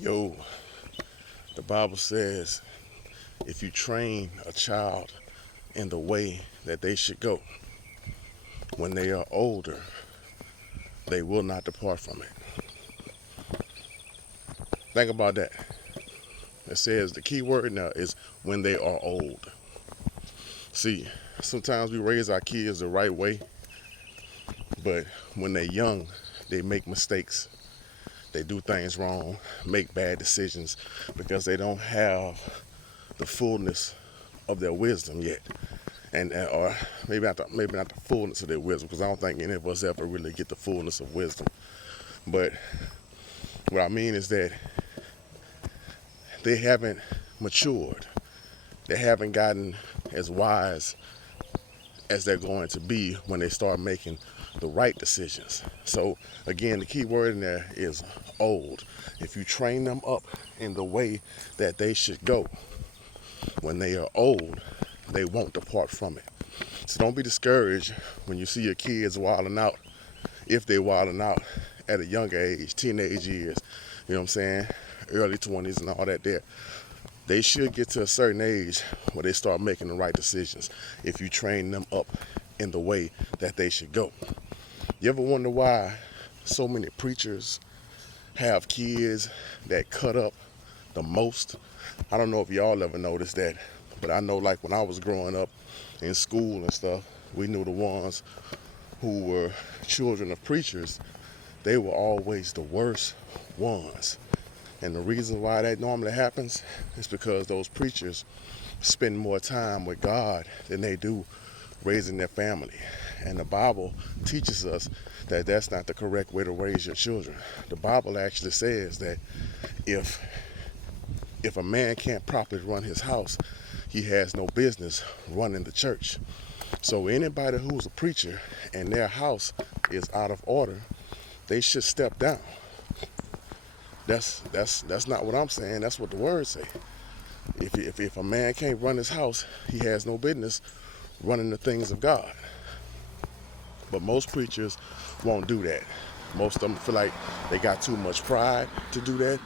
Yo, the Bible says if you train a child in the way that they should go, when they are older, they will not depart from it. Think about that. It says the key word now is when they are old. See, sometimes we raise our kids the right way, but when they're young, they make mistakes. They do things wrong, make bad decisions because they don't have the fullness of their wisdom yet. And or maybe not the fullness of their wisdom, because I don't think any of us ever really get the fullness of wisdom. But what I mean is that they haven't matured. They haven't gotten as wise as they're going to be when they start making the right decisions. So again, the key word in there is old. If you train them up in the way that they should go, when they are old, they won't depart from it. So don't be discouraged when you see your kids wilding out, if they're wilding out at a younger age, teenage years, you know what I'm saying, early 20s and all that there. They should get to a certain age where they start making the right decisions if you train them up in the way that they should go. You ever wonder why so many preachers have kids that cut up the most? I don't know if y'all ever noticed that, but I know like when I was growing up in school and stuff, we knew the ones who were children of preachers, they were always the worst ones. And the reason why that normally happens is because those preachers spend more time with God than they do raising their family. And the Bible teaches us that that's not the correct way to raise your children. The Bible actually says that if a man can't properly run his house, he has no business running the church. So anybody who's a preacher and their house is out of order, they should step down. That's not what I'm saying. That's what the words say. If a man can't run his house, he has no business running the things of God. But most preachers won't do that. Most of them feel like they got too much pride to do that,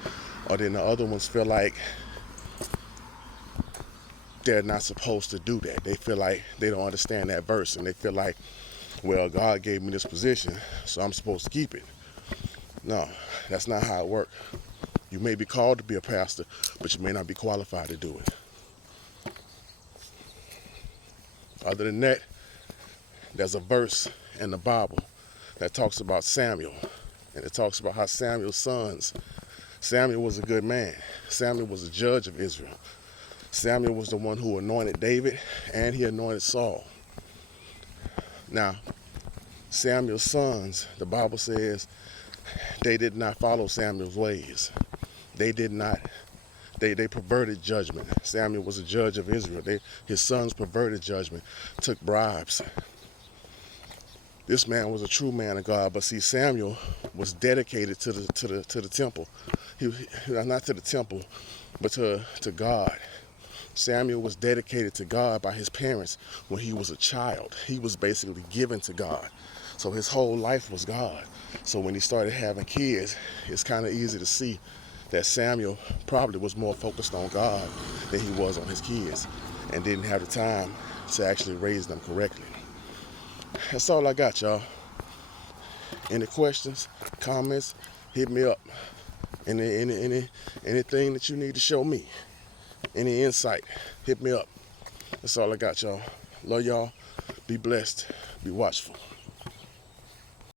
or then the other ones feel like they're not supposed to do that. They feel like they don't understand that verse, and they feel like, well, God gave me this position, so I'm supposed to keep it. No, that's not how it works. You may be called to be a pastor, but you may not be qualified to do it. Other than that, there's a verse in the Bible that talks about Samuel, and it talks about how Samuel's sons, Samuel was a good man. Samuel was a judge of Israel. Samuel was the one who anointed David, and he anointed Saul. Now, Samuel's sons, the Bible says, they did not follow Samuel's ways. They did not. They perverted judgment. Samuel was a judge of Israel. His sons perverted judgment, took bribes. This man was a true man of God, but see, Samuel was dedicated to the temple. He not to the temple, but to God. Samuel was dedicated to God by his parents when he was a child. He was basically given to God. So his whole life was God. So when he started having kids, it's kind of easy to see that Samuel probably was more focused on God than he was on his kids, and didn't have the time to actually raise them correctly. That's all I got, y'all. Any questions, comments, hit me up. Anything that you need to show me, any insight, hit me up. That's all I got, y'all. Love y'all. Be blessed. Be watchful.